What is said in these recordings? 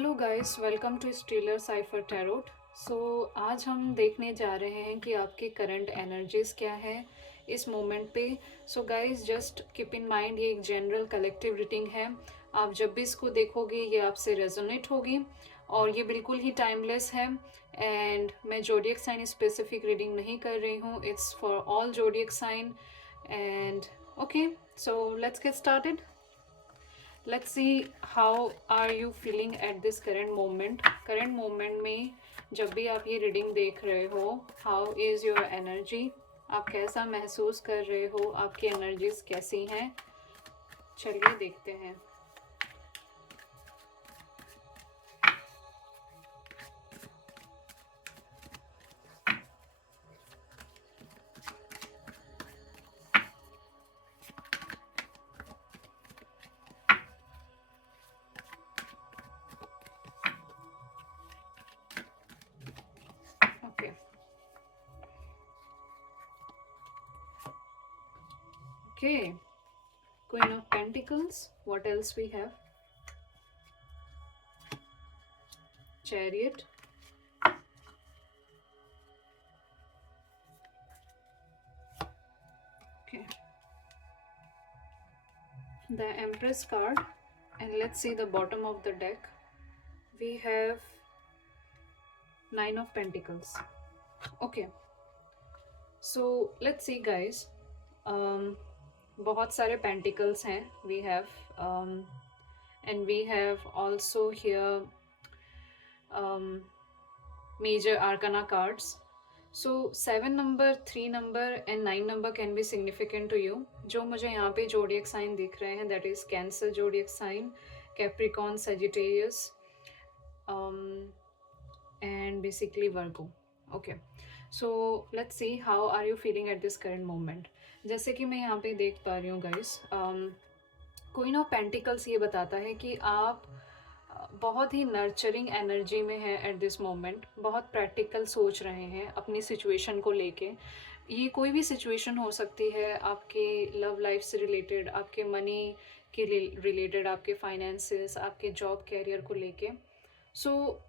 Hello guys, welcome to Stellar Cipher Tarot. So आज हम देखने जा रहे हैं कि आपकी करंट एनर्जीज क्या है इस मोमेंट पे। So guys, just keep in mind ये एक जनरल कलेक्टिव रीडिंग है। आप जब भी इसको देखोगे ये आपसे रेजोनेट होगी और ये बिल्कुल ही टाइमलेस है। एंड मैं जोडियक साइन स्पेसिफिक रीडिंग नहीं कर रही हूँ, it's for all zodiac sign. And okay, so let's get started. Let's see how are you feeling at this current moment. Current moment में जब भी आप ये रीडिंग देख रहे हो, how is your energy? आप कैसा महसूस कर रहे हो, आपकी एनर्जीज कैसी हैं? चलिए देखते हैं। Okay. Okay. Queen of Pentacles. What else we have? Chariot. Okay. The Empress card. And let's see the bottom of the deck. We have Nine of Pentacles. Okay. So let's see guys. बहुत सारे pentacles हैं we have, and we have also here major arcana cards. So 7 number, 3 number and 9 number can be significant to you. जो मुझे यहाँ पे zodiac sign दिख रहे हैं that is cancer zodiac sign, Capricorn, Sagittarius and basically Virgo. Okay, so let's see how are you feeling at this current moment. जैसे कि मैं यहाँ पे देख पा रही हूँ गाइस, क्वीन ऑफ पेंटिकल्स ये बताता है कि आप बहुत ही नर्चरिंग एनर्जी में है एट दिस मोमेंट. बहुत प्रैक्टिकल सोच रहे हैं अपनी सिचुएशन को लेके. ये कोई भी सिचुएशन हो सकती है, आपके लव लाइफ से रिलेटेड, आपके मनी के रिलेटेड, आपके फाइनेंसेस, आपके जॉब कैरियर को लेके. सो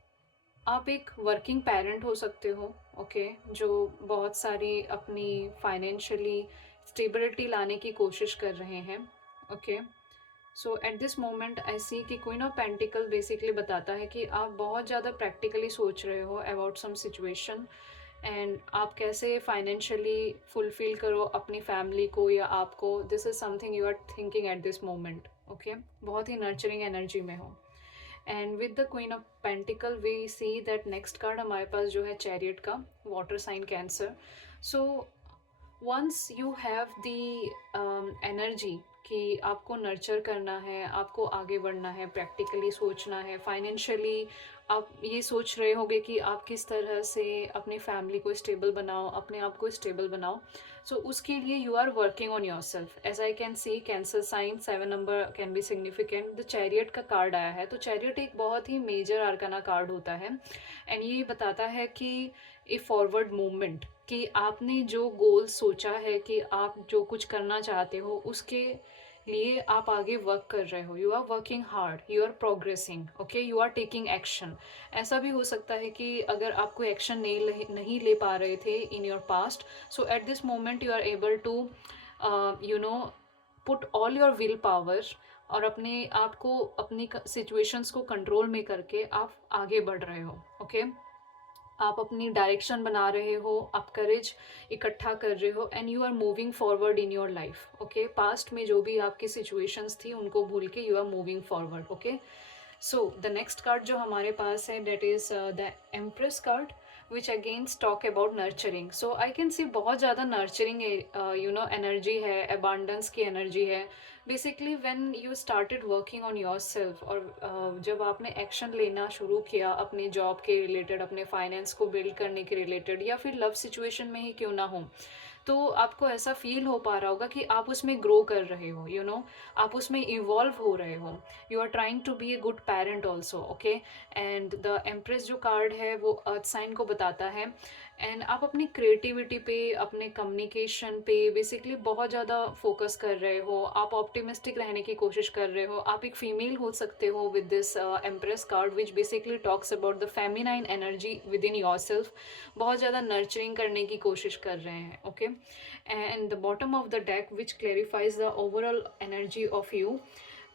आप एक वर्किंग पेरेंट हो सकते हो, ओके, जो बहुत सारी अपनी फाइनेंशियली स्टेबिलिटी लाने की कोशिश कर रहे हैं. Okay, so at this moment I see कि क्वीन ऑफ पेंटिकल बेसिकली बताता है कि आप बहुत ज़्यादा प्रैक्टिकली सोच रहे हो अबाउट सम सिचुएशन, एंड आप कैसे फाइनेंशियली फुलफिल करो अपनी फैमिली को या आपको. This is something you are thinking at this moment. Okay, बहुत ही नर्चरिंग एनर्जी में हो. And with the queen of pentacle we see that next card हमारे पास जो है चैरियट का, water sign cancer. So once you have the energy कि आपको नर्चर करना है, आपको आगे बढ़ना है, प्रैक्टिकली सोचना है, फाइनेंशियली आप ये सोच रहे होगे कि आप किस तरह से अपनी फैमिली को स्टेबल बनाओ, अपने आप को स्टेबल बनाओ. सो उसके लिए you are working on your self. As I can see cancer sign, 7 number can be significant. The chariot का कार्ड आया है, तो चैरियट एक बहुत ही मेजर आर्काना कार्ड होता है, एंड ये बताता है कि ए फॉरवर्ड मूवमेंट, कि आपने जो गोल सोचा है कि आप जो कुछ करना चाहते हो उसके लिए आप आगे वर्क कर रहे हो. You are working hard, you are progressing, okay, you are taking action. ऐसा भी हो सकता है कि अगर आप कोई एक्शन नहीं ले पा रहे थे in your past, so at this moment you are able to you know put all your will power और अपने आप को, अपनी सिचुएशंस को कंट्रोल में करके आप आगे बढ़ रहे हो. ओके, आप अपनी डायरेक्शन बना रहे हो, आप करेज इकट्ठा कर रहे हो, and you are moving forward in your life. Okay, past में जो भी आपकी सिचुएशंस थी उनको भूल के you are moving forward. Okay, so the next card जो हमारे पास है that is the empress card, which against talk about nurturing. So I can see बहुत ज़्यादा नर्चरिंग एनर्जी है, अबांडेंस की एनर्जी है. Basically when you started working on your self, और जब आपने एक्शन लेना शुरू किया अपने जॉब के रिलेटेड, अपने फाइनेंस को बिल्ड करने के रिलेटेड, या फिर लव सिचुएशन में ही क्यों ना हो, तो आपको ऐसा फील हो पा रहा होगा कि आप उसमें ग्रो कर रहे हो, आप उसमें इवॉल्व हो रहे हो. You are trying to be a good parent also. Okay, and the empress जो कार्ड है वो अर्थ साइन को बताता है, एंड आप अपनी क्रिएटिविटी पे, अपने कम्युनिकेशन पे बेसिकली बहुत ज़्यादा फोकस कर रहे हो, आप ऑप्टिमिस्टिक रहने की कोशिश कर रहे हो। आप एक फीमेल हो सकते हो with this empress card which basically talks about the feminine energy with in your self. बहुत ज़्यादा नर्चरिंग करने की कोशिश कर रहे हैं, okay. And the bottom of the deck which clarifies the overall energy of you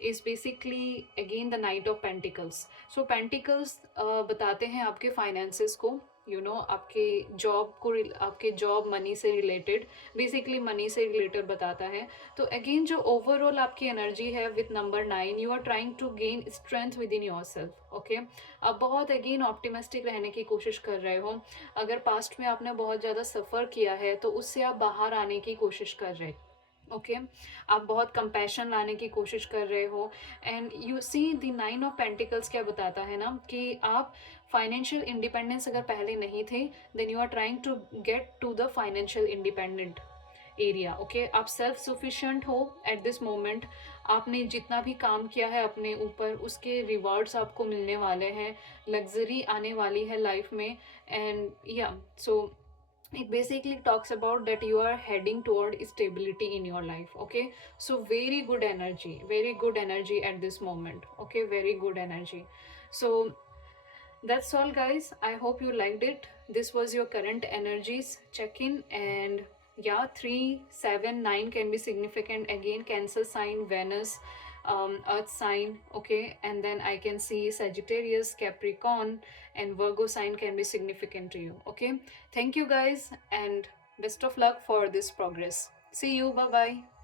is basically again the Knight of Pentacles. So Pentacles बताते हैं आपके finances को, you know, आपके जॉब को, आपके जॉब मनी से रिलेटेड, बेसिकली मनी से related बताता है। तो अगेन जो ओवरऑल आपकी एनर्जी है with number 9, you are trying to gain strength with in your self, okay. आप बहुत अगेन ऑप्टिमिस्टिक रहने की कोशिश कर रहे हो। अगर पास्ट में आपने बहुत ज़्यादा सफ़र किया है तो उससे आप बाहर आने की कोशिश कर रहे हो, ओके। आप बहुत कंपैशन लाने की कोशिश कर रहे हो। And you see the 9 of pentacles क्या बताता है ना, कि आप फाइनेंशियल इंडिपेंडेंस अगर पहले नहीं थे, then you are trying to get to the financial independent area, okay. आप सेल्फ सफिशिएंट हो एट दिस मोमेंट। आपने जितना भी काम किया है अपने ऊपर, उसके रिवॉर्ड्स आपको मिलने वाले हैं, लग्जरी आने वाली है लाइफ में। एंड या सो it basically talks about that you are heading toward stability in your life, okay. So very good energy at this moment, okay, very good energy. So that's all guys, I hope you liked it. This was your current energies check in. And yeah, 3 7 9 can be significant again. Cancer sign, Venus, earth sign, okay. And then I can see Sagittarius, Capricorn, and Virgo sign can be significant to you, okay. Thank you guys, and best of luck for this progress. See you, bye bye.